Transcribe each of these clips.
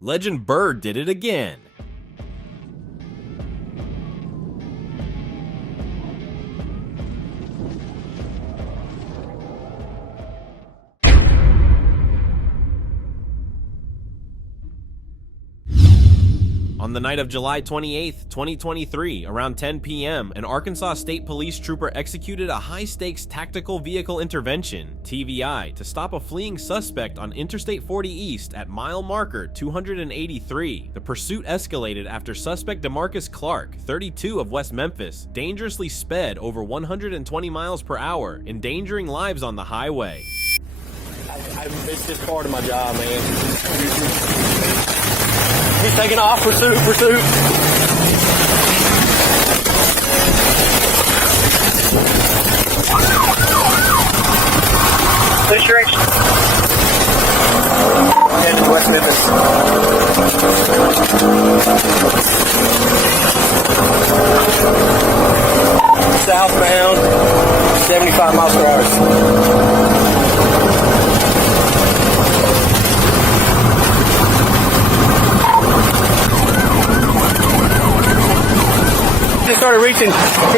Legend Byrd did it again. On the night of July 28, 2023, around 10 p.m., an Arkansas State Police trooper executed a high-stakes tactical vehicle intervention, TVI, to stop a fleeing suspect on Interstate 40 East at mile marker 283. The pursuit escalated after suspect DeMarcus Clark, 32 of West Memphis, dangerously sped over 120 miles per hour, endangering lives on the highway. It's just part of my job, man. He's taking off. Pursuit. This direction. Heading to West Memphis. Southbound, 75 miles per hour. Started reaching. He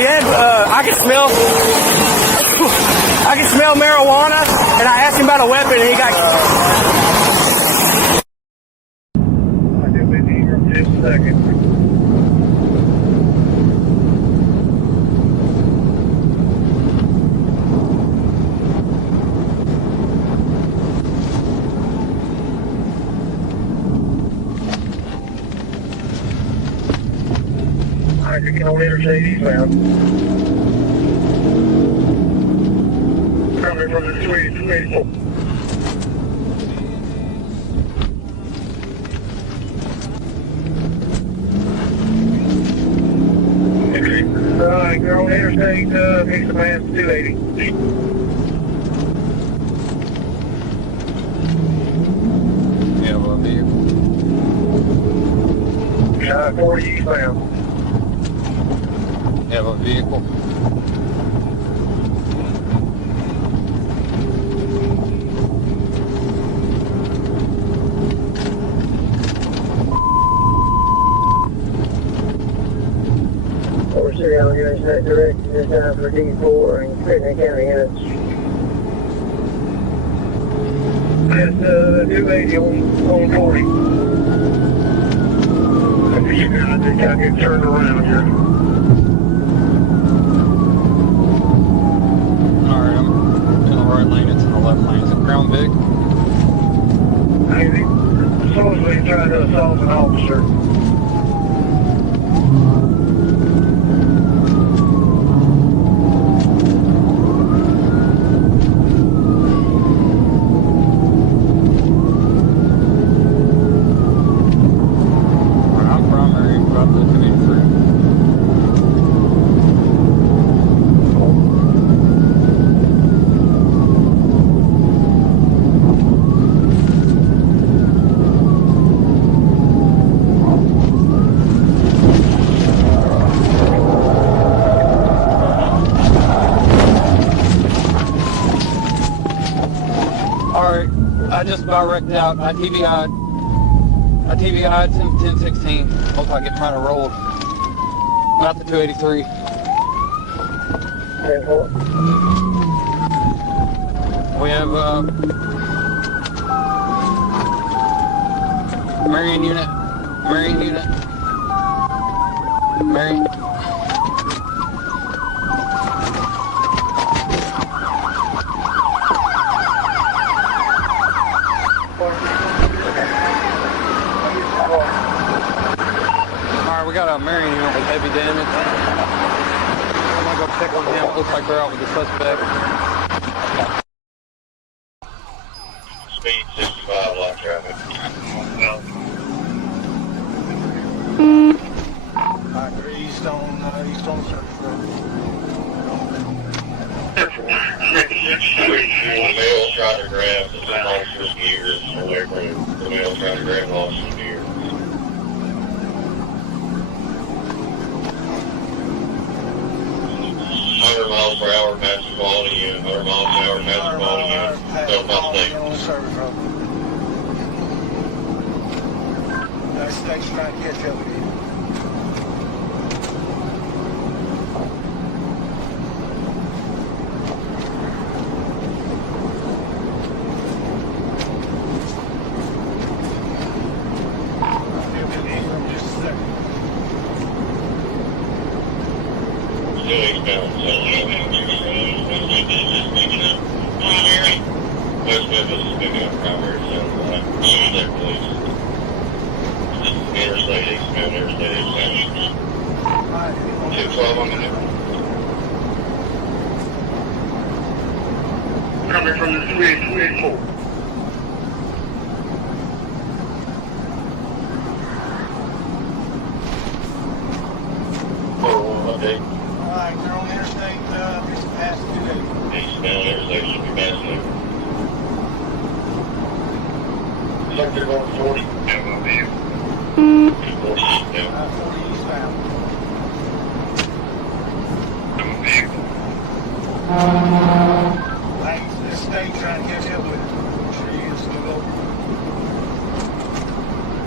had, I could smell marijuana, and I asked him about a weapon, and he got. I did with you for just a second. I can only interstate eastbound. Coming from the 284. You're on interstate, makes the man 280. Yeah, well, vehicle. 40 eastbound. Have a vehicle. Over serial units that direction is down for D4 and Clinton County units. That's 280 on 40. I think I get turned around here. Lane, it's in the left lane. Is it Crown Vic? Maybe. Supposedly trying to assault an officer. I'm primary, about the 283. I just about wrecked out. I TVI'd 1016. Looked like it trying to roll. About the 283. We have Marion unit. Marion. Alright, we got a Marion unit with heavy damage. I'm gonna go check on him. It looks like they're out with the suspect. Speed 65, light traffic. Alright, they're east on Surface Road. The male tried to grab the officer's gears away from the male trying to grab the officer's gears. 100 miles per hour massive quality unit, 100 miles per hour massive quality unit, so about state. West State's trying to catch up with you. Just a second. Still eastbound, so West Memphis is picking up primary, so there, please. Interstate eastbound, interstate eastbound. 212 on the new. Coming from the 284. Okay. Alright, they're on the interstate, just past 280. Eastbound interstate should be passing through. Looks like they're going 40. Yeah, will be. 40 eastbound. 40 eastbound. Some vehicle. Hey, this state trying to catch up with it. Sure you is still over.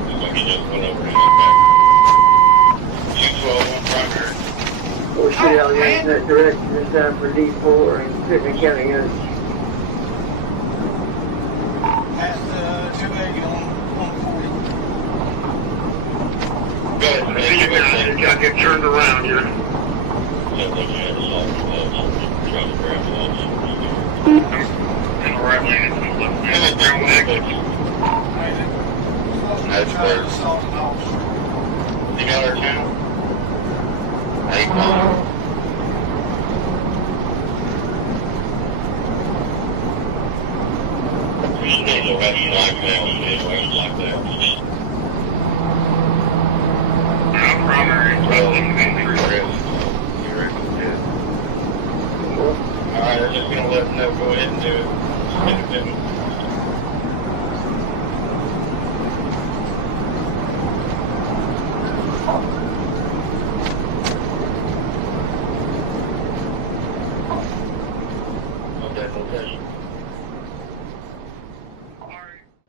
Looks like he just went over and got back. 212 on primary. We'll shoot out in that direction this time for D4 and Pittman County units. Past 280 on 40. Good. I see you guys just got to get turned around here. Sounds like you had a solid gloves. Trying to grab gloves. In the right lane, it's going to left hand. Ground exit. That's fair. You got our channel? 8 miles. We should need to have you like that. We need to have you like that. Primary, Well, you reckon good. Alright, I'm just gonna let them know. Go ahead and do it. Independent. Okay, location.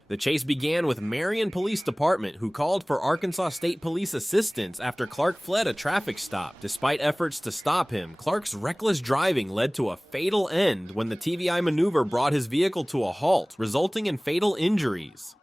The chase began with Marion Police Department, who called for Arkansas State Police assistance after Clark fled a traffic stop. Despite efforts to stop him, Clark's reckless driving led to a fatal end when the TVI maneuver brought his vehicle to a halt, resulting in fatal injuries.